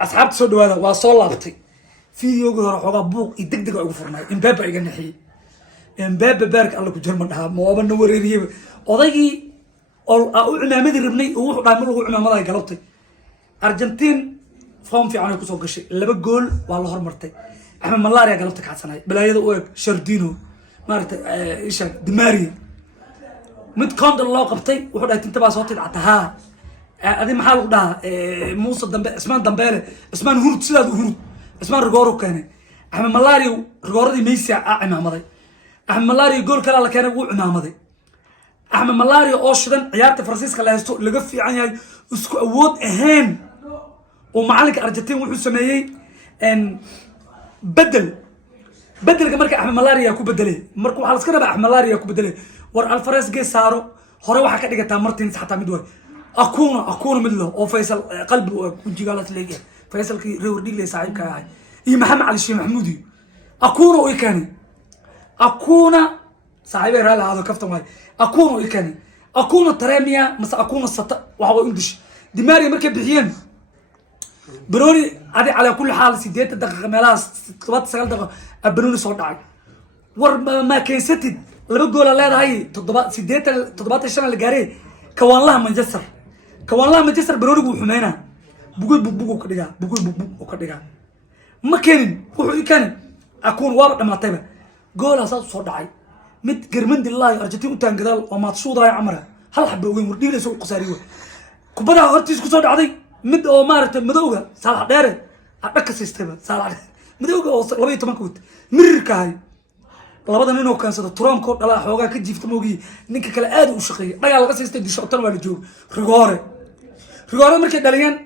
أصحاب تسود هذا وصل لابتي فيديو قدر حقا بوق يدق ugu furnay Mbappe iga naxiyay Mbappe baark alla ku jirman dhaha ma waba wareeriyay odagii oo cimaamadi rabnay oo wuxuu dhaamay lagu cimaamada galabtay Argentine form fiican ay ku soo gashay laba gool waa la hormartay Ahmed Malaria galabta ka hadsanay balaayada oo Shardino maartay isha Di Maria mid kond loo qabtay wuxuu dhahay tinta baa soo tidcataha adi maxaa lagu dhahaa Muuse dambe Ismaan Dambeele Ismaan hurud sidaad hurud Ismaan Rigoro keenay Ahmed Malaria Rigoradii Messi cimaamaday Ahmed Malaria gool kale la keenay wuu cimaamaday Ahmed Malaria oo shidan ciyaarta Faransiiska la haysto laga fiican yahay isku awood ahaan oo macalinka Argentine wuxuu sameeyay بدل كمرك أحمد ملاريا كوبدلي مركو على سكرة بقى أحمد ملاريا كوبدلي ور الفرس جه سارو هره واحد كده جت مرتين حتى مدوي أكون مثله أو فيصل قلب كنتي قالت لي فيصل كي رودي لي سعيد كاي هي محمد علي الشيخ محمودي أكون ويكاني أكون صعيب يرى هذا كفته ماي أكون ويكاني أكون تراميا مس أكون السط وهو يندش دماري مركب بحيان بروني عادي على كل حال سيدات دقيقة ملاس طبعا سجل دقيقة بروني صوت عالي ور ما كان ستة اللي بقول الله هاي تطبع سيدات تطبعات الشمال اللي جاري كوان الله منجسر بروني بقول حمينا بقول كده بقول كده ما كان أكون وارد ما تبى قول أساس صوت عالي مت جرمند الله أرجتين تانجدال وما تصود راي عمره هل حب وين مردي له سوق قصاريوه كبدا هرتيس كصود عادي mid oo maartay madowga salax dheere adka system salax madowga oo 12 kood mirkaay labada nin oo kaansada Trump ko dhala xoogaa ka jiifta moogi ninka kale aad u shaqeeyay dhagal laga siistay dishotan waa la joog rigoore markay dhaliyeen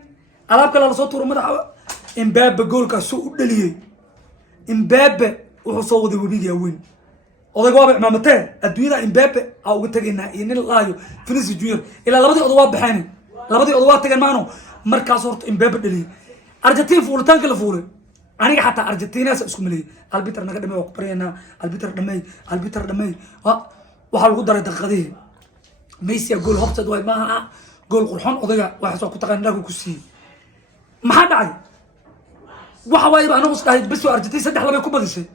alaab kale la soo tuuro madaxa Mbappe goolka soo u dhaliyay Mbappe wuxuu soo waday wabiga weyn odag waa imaamtay adduunyada Mbappe aa uga tageynaa in laayo Vinicius Junior ila labadii odag waa baxeen labadii odag waa tageen maano markaas horta Mbappe dhaliyay Argentine fuulitaanka la fuulay aniga xataa Argentina isku milay albiter naga dhamay ku barayna albiter dhamay waxa lagu daray daqiiqadii Messi gool hobtad way maaha gool qurxoon odaga waxa soo ku taqaan ku sii maxaa dhacay waxa way baan u isdhahay bas Argentina saddex laba ku badisay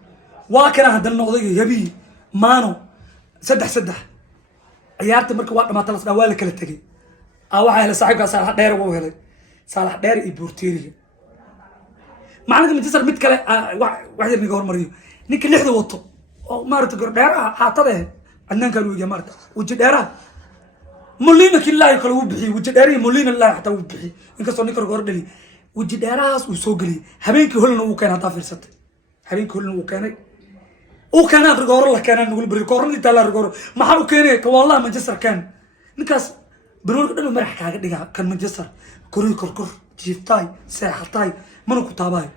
waa kana hadalna odaga yabi maano saddex ciyaarta markii waa dhamaatay la waa la kala tagay waxa la saaxiibka Saalax dheer uu helay Saalax dheer iyo Bourtieri macnaheedu Manchester mid kale wax yar niga hormariyo ninka lixda wato oo maartay gordheeraha xaatada adnan kale uu maartay wajhi dheeraha Molina killaahi kale uu bixi wajhi dheeraha Molina la xataa uu bixi inkastoo ninka gordheli wajhi dheerahaas uu soo galiyay habeenkii holna uu keenay taa fiirsatay habeenkii holna uu keenay rigoor la keenay nagu bari koornii taa la rigoor maxaa uu keenay ka wallahi Manchester kan ninkaas برونو دم مرح كاغا دغا كان مانشستر كوري كور جيفتاي ساحتاي منو كتاباي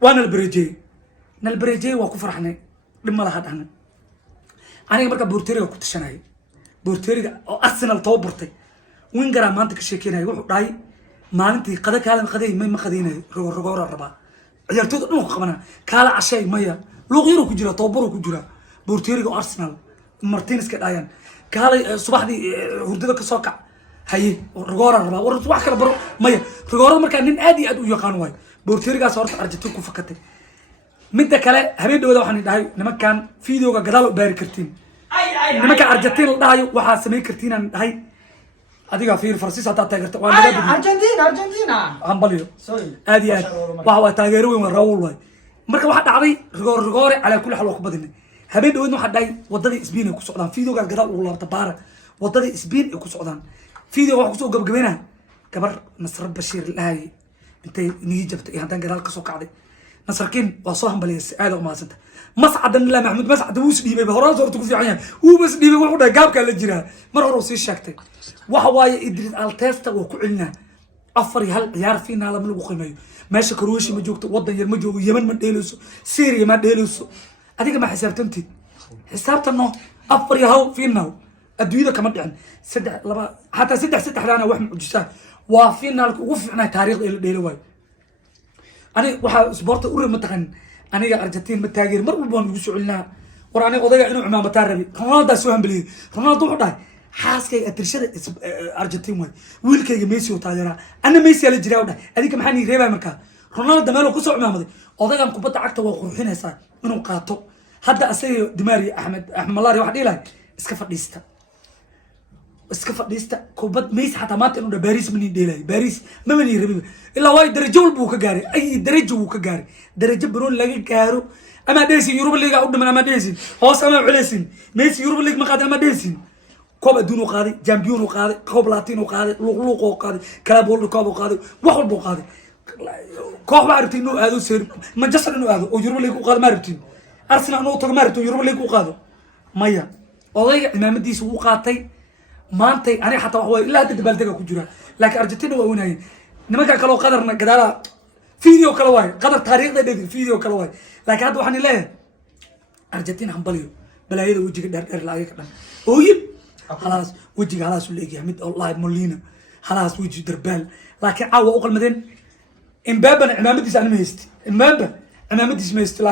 وانا البريجي waa ku farxnay dhima la hadana aniga marka Bourtieri ku tashanay Bourtieri oo Arsenal tababartay wingara maanta ka sheekeynay wuxuu dhahay maalintii qada kaalan qaday ma qadinay rogoor raba ciyaartooyda dhan ku qabana kala cashay maya luqyiro ku jira tababar ku jira Bourtieri oo Arsenal Martinez ka dhaayaan kaalay subaxdii hurdada ka soo kac haye rigoora raba wax kala baro maya rigoorada marka nin aad iyo aad u yaqaan way Bourtierigaas horta Argentina ku fakatay mid kale habeen dhawada waxaan dhahay nimankan fiidiyowga gadaal u baari kartiin nimanka Argentina dhahayo waxa sameey kartiin aan dhahay adiga fiir Faransiis hata taageerta waa laga Argentina ambaliyo aad iyo aad waa taageero weyn Raul way marka waxa dhacday rigoore ala kulli xal wax badinay habeen dhawada waxa dhahay wadadii Spain ku socdaan fiidiyowga gadaal u laabta baara wadadii Spain ku socdaan فيديو واحد كسو قبقبينها كبر نصر بشير الهاي انت نيجبت ايه هدان قدال كسو قاعدي نصركين وصوهم بليس هذا وما سنت مسعد الله محمود مسعد وش ديبي بهران صورتك في عيان هو بس ديبي وحده قاب كان لجيرها مره روسي شاكتي وحواي ادريس التيستا وكعلنا افري هل عيار فينا لما لو قيميو ماشي كروشي ما جوجت ودن ير ما جوجو يمن ما ديلوسو سيريا ما ديلوسو اديك ما حسابتنتي حسابت انه افري هاو فينا الدنيا كمان يعني سدح لبا حتى سدح لنا واحد معجزات وافينا وفعنا تاريخ ديلواي انا waxa sport u rimatan aniga Argentina ma taageer mar walba ugu socodna war aniga odayga inuu cimaamada rabi Ronaldo soo hambaliyo Ronaldo wuxuu dhahay حاسكي أترشد أرجنتين واي ويلكي ميسي وتاجرها أنا ميسي على الجراو ده هذيك محني ريبا مركا رونالدو ماله كسر عمامه أضيع كوبات عكته وقروحين هسا منو قاطو هذا أسي دماري أحمد ملاري واحد إله اسكفرديستا اسكفرديستا كوبات ميسي حتى مات إنه ده باريس مني ديلاي باريس ما مني ربيبه إلا وايد درجة والبوكا جاري أي درجة وكا جاري درجة برون لاقي كارو أما ديسين يوروب الليغا أقدم أما ديسين هوس أما عليسين ميسي يوروب الليغ ما قاد أما ديسين كوب أدونو قاضي جامبيونو قاضي كوب لاتينو قاضي لوقلوقو قاضي كلابولو كوبو قاضي وحول بو قاضي كوب ما عرفتين إنه هذا سير مانشستر إنه هذا ويوروب الليغ قاضي ما عرفتين أرسنال إنه طلع ما عرفتين يوروب الليغ قاضي مايا أضيع إمام ديس وقاطي ما أنتي أنا حتى هو إلا هذا دبلتك كجرا لكن أرجنتين هو هنا نما كلو قدرنا قدرنا فيديو كلواي قدر تاريخ ده فيديو كلواي لكن هذا وحنا ليه أرجنتين هم بليو بلا يده وجهك در لاقي كذا أويل خلاص وجهك خلاص اللي يجي حمد الله مولينا خلاص وجه دربال لكن عاو أقل مدين إمبابة أنا مديس أنا ميست إمبابة أنا مديس ميست